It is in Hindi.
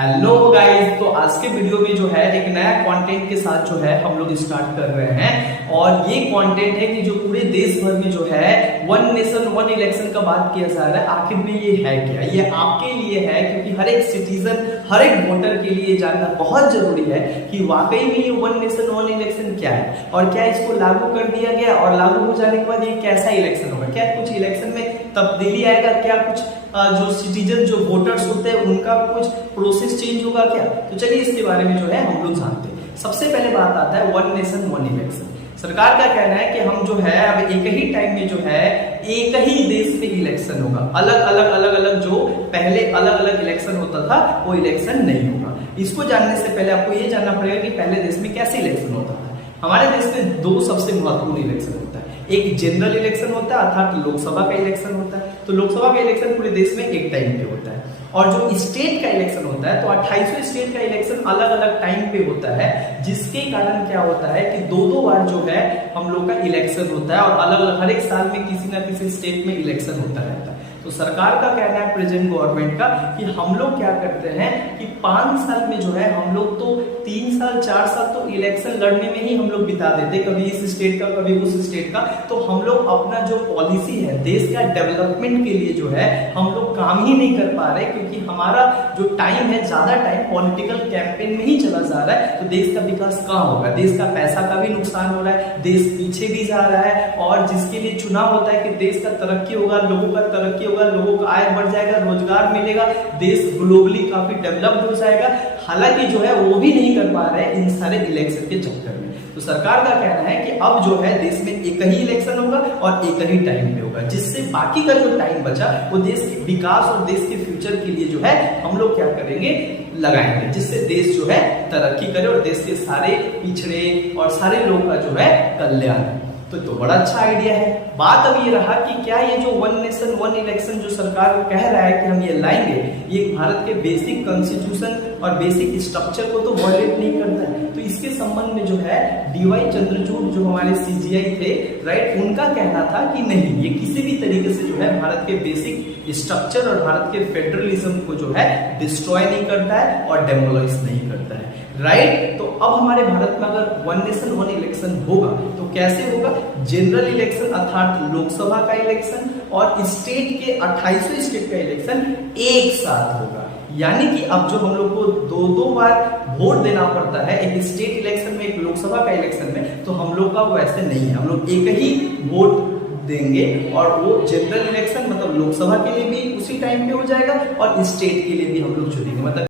हेलो गाइस, तो आज के वीडियो में जो है एक नया कंटेंट के साथ जो है हम लोग स्टार्ट कर रहे हैं। और ये कंटेंट है कि जो पूरे देश भर में जो है वन नेशन वन इलेक्शन का बात किया जा रहा है। आखिर में ये है क्या? ये आपके लिए है, क्योंकि हर एक सिटीजन, हर एक वोटर के लिए जानना बहुत जरूरी है कि वाकई में ये वन नेशन वन इलेक्शन क्या है और क्या इसको लागू कर दिया गया और लागू हो जाने के बाद ये कैसा इलेक्शन होगा। क्या कुछ इलेक्शन में तब्दीली आएगा? क्या कुछ जो सिटीजन, जो वोटर्स होते हैं, उनका कुछ प्रोसेस चेंज होगा क्या? तो चलिए इसके बारे में जो है हम लोग जानते हैं। सबसे पहले बात आता है वन नेशन वन इलेक्शन। सरकार का कहना है कि हम जो है अब एक ही टाइम में जो है एक ही देश में इलेक्शन होगा। अलग अलग जो पहले अलग अलग इलेक्शन होता था वो इलेक्शन नहीं होगा। इसको जानने से पहले आपको ये जानना पड़ेगा कि पहले देश में कैसे इलेक्शन होता था। हमारे देश में दो सबसे महत्वपूर्ण इलेक्शन होता है। एक जनरल इलेक्शन होता है अर्थात लोकसभा का इलेक्शन होता है। तो लोकसभा का इलेक्शन पूरे देश में एक टाइम पे होता है। और जो स्टेट का इलेक्शन होता है तो 28वें स्टेट का इलेक्शन अलग अलग टाइम पे होता है, जिसके कारण क्या होता है कि दो बार जो है हम लोग का इलेक्शन होता है और अलग अलग हर एक साल में किसी ना किसी स्टेट में इलेक्शन होता रहता है। तो सरकार का कहना है, प्रेजेंट गवर्नमेंट का, कि हम लोग क्या करते हैं कि 5 साल में जो है हम लोग तो 3 साल 4 साल तो इलेक्शन लड़ने में ही हम लोग बिता देते, कभी इस स्टेट का कभी उस स्टेट का। तो हम लोग अपना जो पॉलिसी है देश का डेवलपमेंट के लिए जो है हम लोग काम ही नहीं कर पा रहे, क्योंकि हमारा जो टाइम है ज्यादा टाइम पॉलिटिकल कैंपेन में ही चला जा रहा है। तो देश का विकास कहाँ होगा? देश का पैसा का भी नुकसान हो रहा है, देश पीछे भी जा रहा है। और जिसके लिए चुनाव होता है कि देश का तरक्की होगा, लोगों का तरक्की होगा, लोगों का आय बढ़ जाएगा, रोजगार मिलेगा, देश ग्लोबली काफी डेवलप्ड हो जाएगा, हालांकि जो है वो भी नहीं कर पा रहे हैं इन सारे इलेक्शन के चक्कर में। तो सरकार का कहना है कि अब जो है देश में एक ही इलेक्शन होगा और एक ही टाइम पे होगा, जिससे बाकी का जो टाइम बचा वो देश के विकास और देश के फ्यूचर के लिए जो है हम लोग क्या करेंगे, लगाएंगे, जिससे देश जो है तरक्की करे और देश के सारे पिछड़े और सारे लोग का जो है कल्याण। तो बड़ा अच्छा आइडिया है। बात अब ये रहा कि क्या ये जो वन नेशन वन इलेक्शन जो सरकार कह रहा है कि हम ये लाएंगे, ये भारत के बेसिक कॉन्स्टिट्यूशन और बेसिक स्ट्रक्चर को तो वायलेट नहीं करता है। तो इसके संबंध में जो है डीवाई चंद्रचूड़ जो हमारे सीजीआई थे, राइट, उनका कहना था कि नहीं, ये किसी भी तरीके से जो है भारत के बेसिक स्ट्रक्चर और भारत के फेडरलिज्म को जो है डिस्ट्रॉय नहीं करता है और डेमोलाइज नहीं करता है, राइट। तो अब हमारे भारत में अगर वन नेशन वन इलेक्शन होगा तो कैसे होगा? जनरल इलेक्शन अर्थात लोकसभा का इलेक्शन और स्टेट के 28वें स्टेट का इलेक्शन एक साथ होगा। यानी कि अब जो हम लोग को दो बार वोट देना पड़ता है, एक स्टेट इलेक्शन में, एक लोकसभा का इलेक्शन में, तो हम लोग का वैसे नहीं है। हम लोग एक ही वोट देंगे और वो जनरल इलेक्शन मतलब लोकसभा के लिए भी उसी टाइम पे हो जाएगा और स्टेट के लिए भी हम लोग चुनेंगे। मतलब